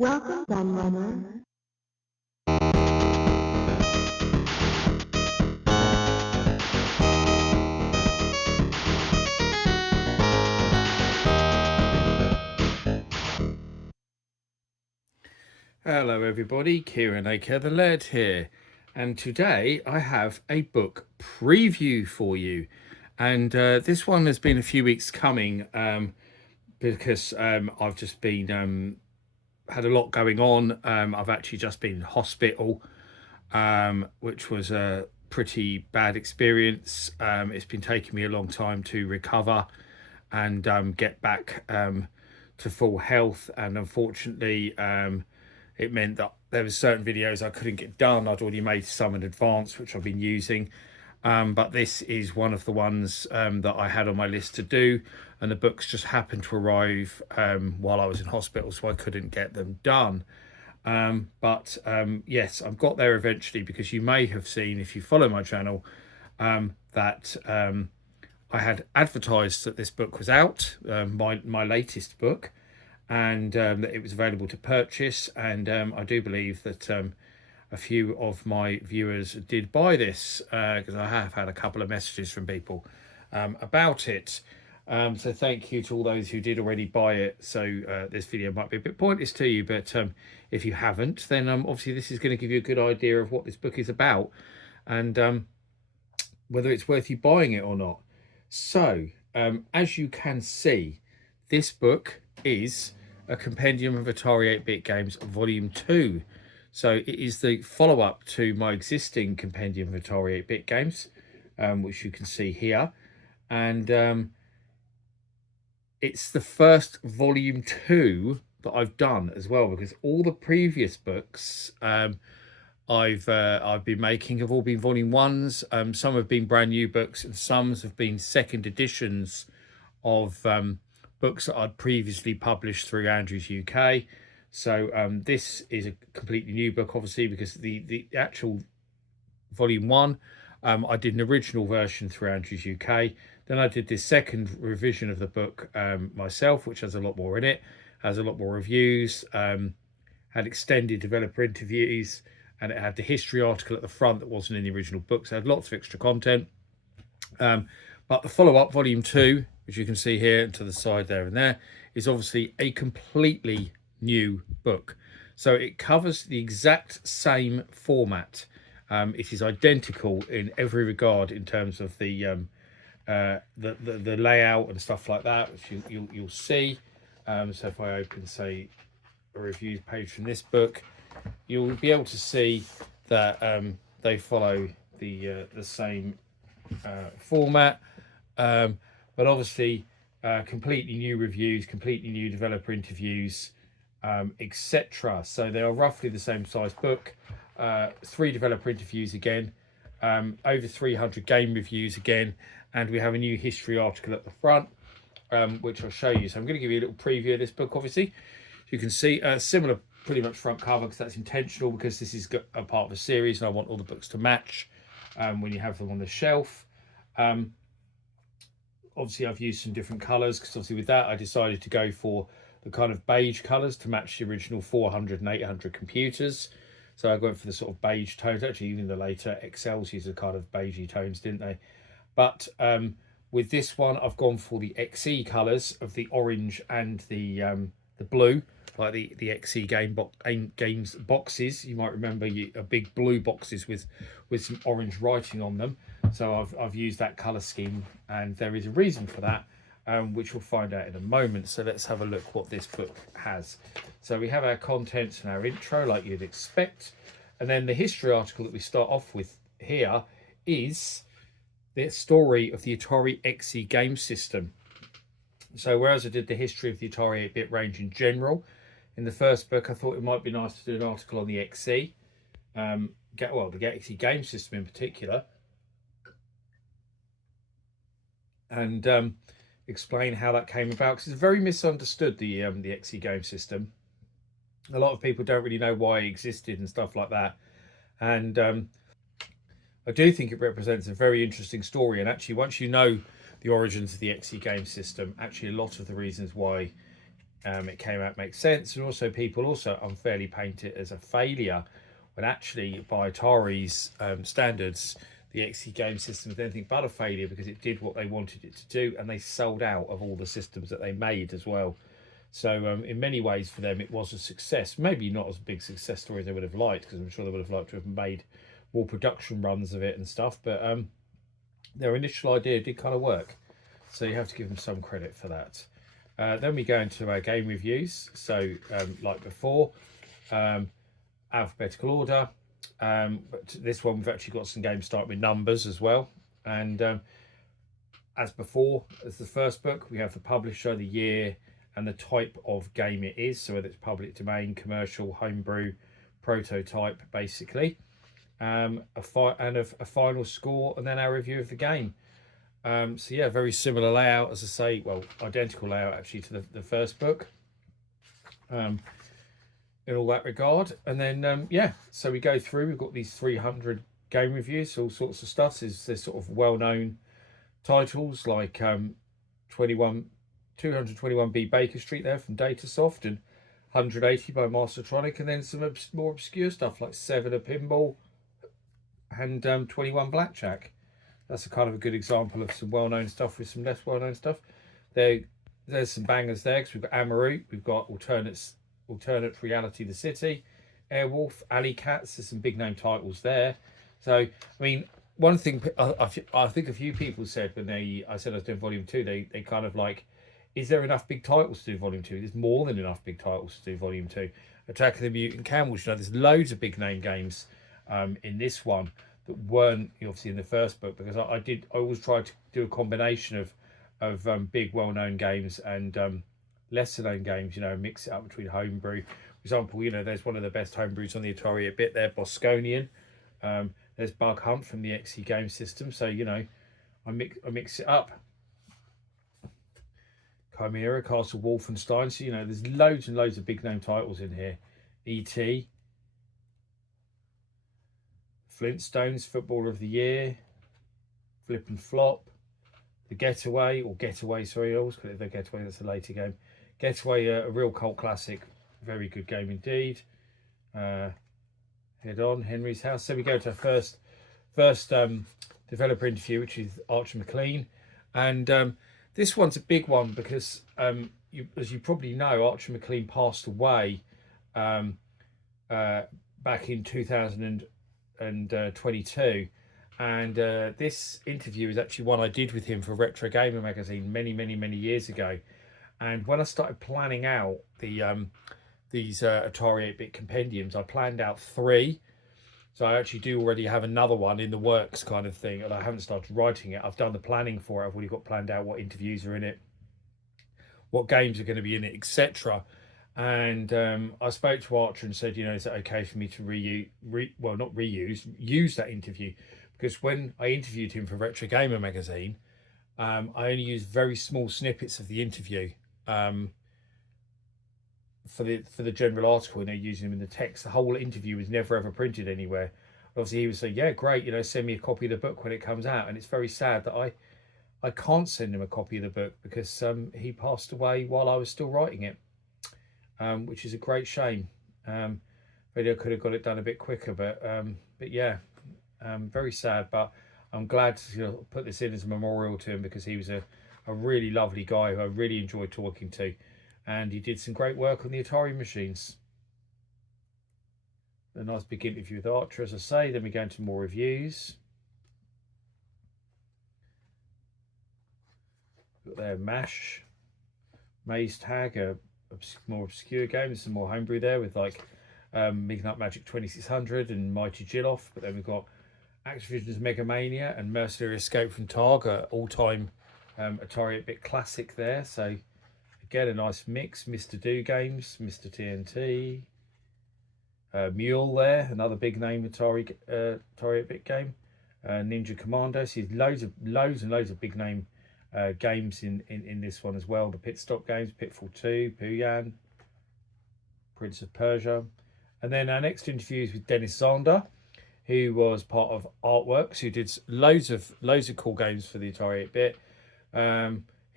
Welcome, Gunrunner. Hello everybody, Kieran aka the Laird here, and today I have a book preview for you. And this one has been a few weeks coming because I've just been had a lot going on. I've actually just been in hospital, which was a pretty bad experience. It's been taking me a long time to recover and get back to full health, and unfortunately it meant that there were certain videos I couldn't get done. I'd already made some in advance, which I've been using. But this is one of the ones that I had on my list to do. And the books just happened to arrive while I was in hospital, so I couldn't get them done. Yes, I've got there eventually, because you may have seen, if you follow my channel, that I had advertised that this book was out, my latest book, and that it was available to purchase. And I do believe that a few of my viewers did buy this, because I have had a couple of messages from people about it. So thank you to all those who did already buy it. So this video might be a bit pointless to you, but if you haven't, then obviously this is going to give you a good idea of what this book is about, and whether it's worth you buying it or not. So as you can see, this book is a Compendium of Atari 8-Bit Games Volume 2. So it is the follow-up to my existing Compendium of Atari 8-Bit Games, which you can see here. And it's the first Volume 2 that I've done as well, because all the previous books I've been making have all been Volume 1s. Some have been brand new books, and some have been second editions of books that I'd previously published through Andrews UK. So this is a completely new book, obviously, because the actual Volume 1, I did an original version through Andrews UK. Then I did this second revision of the book myself, which has a lot more in it, has a lot more reviews, had extended developer interviews, and it had the history article at the front that wasn't in the original book. So it had lots of extra content. But the follow-up, Volume 2, which you can see here and to the side there and there, is obviously a completely new book. So it covers the exact same format. It is identical in every regard in terms of the layout and stuff like that, which you'll see. So if I open, say, a review page from this book, you'll be able to see that they follow the same format, but obviously completely new reviews, completely new developer interviews, etc. So they are roughly the same size book. 3 developer interviews again, over 300 game reviews again, and we have a new history article at the front, which I'll show you. So I'm going to give you a little preview of this book. Obviously you can see a similar pretty much front cover, because that's intentional, because this is a part of a series and I want all the books to match when you have them on the shelf. Obviously I've used some different colors, because obviously with that I decided to go for the kind of beige colors to match the original 400 and 800 computers. So I went for the sort of beige tones. Actually, even the later XLs used the kind of beigey tones, didn't they? But with this one, I've gone for the XE colors of the orange and the blue, like the XE games boxes. You might remember a big blue boxes with some orange writing on them. So I've used that color scheme, and there is a reason for that, which we'll find out in a moment. So let's have a look what this book has. So we have our contents and our intro, like you'd expect, and then the history article that we start off with here is the story of the Atari XE game system. So whereas I did the history of the Atari 8-bit range in general in the first book, I thought it might be nice to do an article on the XE, the XE game system in particular, and explain how that came about, because it's very misunderstood, the XE game system. A lot of people don't really know why it existed and stuff like that, and I do think it represents a very interesting story. And actually, once you know the origins of the XE game system, actually a lot of the reasons why it came out makes sense, and also people also unfairly paint it as a failure, when actually by Atari's standards, the XE game system is anything but a failure, because it did what they wanted it to do, and they sold out of all the systems that they made as well. So in many ways for them it was a success. Maybe not as a big success story as they would have liked, because I'm sure they would have liked to have made more production runs of it and stuff, but their initial idea did kind of work, so you have to give them some credit for that. Then we go into our game reviews. So like before, alphabetical order, but this one we've actually got some games starting with numbers as well. And as before, as the first book, we have the publisher, the year, and the type of game it is, so whether it's public domain, commercial, homebrew, prototype, basically. A final score, and then our review of the game. So yeah, very similar layout, as I say, well, identical layout actually to the first book, in all that regard. And then yeah, so we go through, we've got these 300 game reviews, all sorts of stuff. There's sort of well-known titles like 221B Baker Street there from Datasoft, and 180 by Mastertronic, and then some more obscure stuff like 7 a Pinball and 21 Blackjack. That's a kind of a good example of some well-known stuff with some less well-known stuff. There's some bangers there, because we've got Amaroot, we've got Alternate Reality, The City, Airwolf, Alley Cats. There's some big name titles there. So I mean, one thing I think a few people said when I said I was doing volume 2, they kind of like, is there enough big titles to do volume 2? There's more than enough big titles to do volume 2. Attack of the Mutant Camels, you know, there's loads of big name games in this one that weren't obviously in the first book, because I always tried to do a combination of big well-known games and lesser known games, you know, mix it up between homebrew. For example, you know, there's one of the best homebrews on the Atari 8-bit there, Bosconian. There's Bug Hunt from the XE game system, so you know, I mix it up. Chimera, Castle Wolfenstein, so you know, there's loads and loads of big name titles in here. E.T., Flintstones, Footballer of the Year, Flip and Flop, The Getaway, sorry, I always call it The Getaway, that's a later game. Getaway, a real cult classic, very good game indeed. Head On, Henry's House. So we go to our first developer interview, which is Archer MacLean. And this one's a big one because, as you probably know, Archer MacLean passed away back in 2022, and this interview is actually one I did with him for Retro Gamer magazine many years ago. And when I started planning out these Atari 8-bit compendiums, I planned out 3. So I actually do already have another one in the works, kind of thing, and I haven't started writing it. I've done the planning for it. I've already got planned out what interviews are in it, what games are going to be in it, etc. And I spoke to Archer and said, you know, is it okay for me to use that interview? Because when I interviewed him for Retro Gamer magazine, I only used very small snippets of the interview for the general article, and they're using them in the text. The whole interview was never ever printed anywhere. Obviously, he was saying, yeah, great, you know, send me a copy of the book when it comes out. And it's very sad that I can't send him a copy of the book because he passed away while I was still writing it. Which is a great shame. Maybe I could have got it done a bit quicker, but yeah, very sad. But I'm glad to put this in as a memorial to him, because he was a really lovely guy who I really enjoyed talking to, and he did some great work on the Atari machines. A nice big interview with Archer, as I say. Then we go into more reviews. Got there MASH, Maze Tag, more obscure games, some more homebrew there with like Midnight Magic 2600 and Mighty Jilloff. But then we've got Activision's Mega Mania and Mercenary Escape from Targa, all-time Atari 8-bit classic there. So again, a nice mix. Mr. Do games, Mr. TNT, Mule there, another big name Atari 8-bit game. Ninja Commando. So loads and loads of big name games in this one as well. The Pit Stop games, Pitfall 2, Puyan, Prince of Persia. And then our next interview is with Dennis Zander, who was part of Artworks, who did loads of cool games for the Atari 8-bit.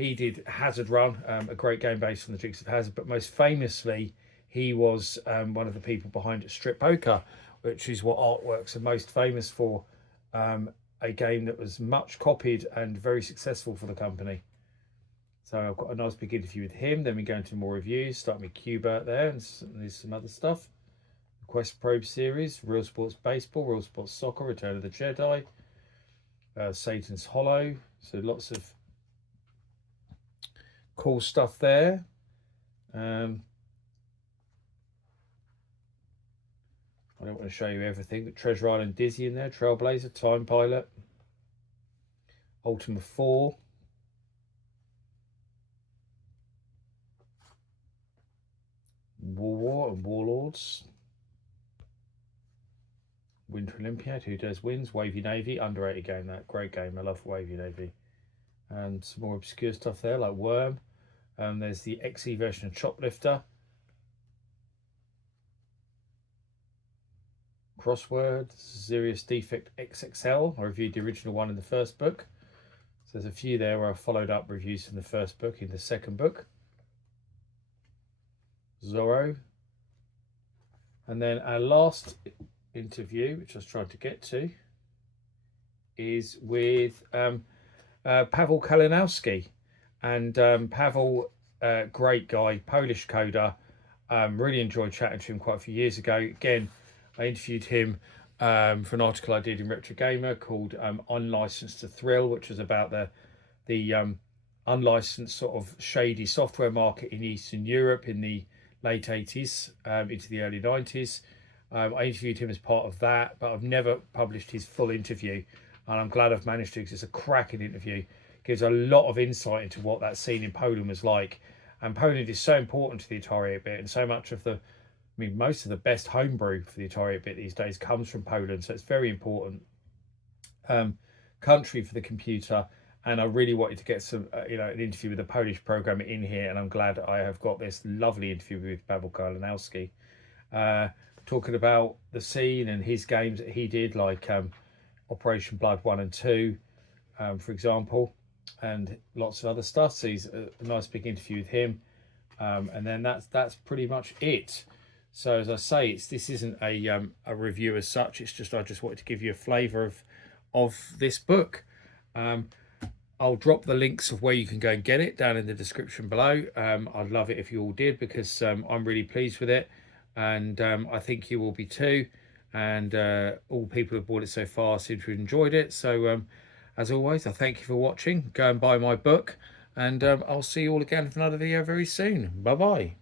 he did Hazard Run, a great game based on the Dukes of Hazzard, but most famously, he was one of the people behind Strip Poker, which is what Artworks are most famous for, a game that was much copied and very successful for the company. So I've got a nice big interview with him. Then we go into more reviews, starting with Qbert there, and there's some other stuff. Quest Probe series, Real Sports Baseball, Real Sports Soccer, Return of the Jedi, Satan's Hollow. So lots of cool stuff there. I don't want to show you everything, but Treasure Island Dizzy in there, Trailblazer, Time Pilot, Ultima 4. War and Warlords. Winter Olympiad, Who Dares Wins, Wavy Navy, underrated game, that great game, I love Wavy Navy. And some more obscure stuff there like Worm. There's the XE version of Choplifter. Crossword, Serious Defect XXL. I reviewed the original one in the first book. So there's a few there where I followed up reviews from the first book in the second book. Zorro. And then our last interview, which I was trying to get to, is with Pawel Kalinowski. And Pawel, great guy, Polish coder. Really enjoyed chatting to him quite a few years ago. Again, I interviewed him for an article I did in Retro Gamer called Unlicensed to Thrill, which was about the unlicensed sort of shady software market in Eastern Europe in the late 80s into the early 90s. I interviewed him as part of that, but I've never published his full interview, and I'm glad I've managed to because it's a cracking interview. Gives a lot of insight into what that scene in Poland was like, and Poland is so important to the Atari 8-bit, and so much of most of the best homebrew for the Atari 8-bit these days comes from Poland, so it's very important country for the computer. And I really wanted to get some, an interview with a Polish programmer in here, and I'm glad I have got this lovely interview with Pawel Kalinowski, talking about the scene and his games that he did, like Operation Blood 1 and 2, for example, and lots of other stuff. So he's a nice big interview with him, and then that's pretty much it. So as I say, this isn't a review as such. It's just I just wanted to give you a flavour of this book. I'll drop the links of where you can go and get it down in the description below. I'd love it if you all did, because I'm really pleased with it, and I think you will be too. And all people who have bought it so far seem to have enjoyed it. So as always, I thank you for watching. Go and buy my book, and I'll see you all again for another video very soon. Bye bye.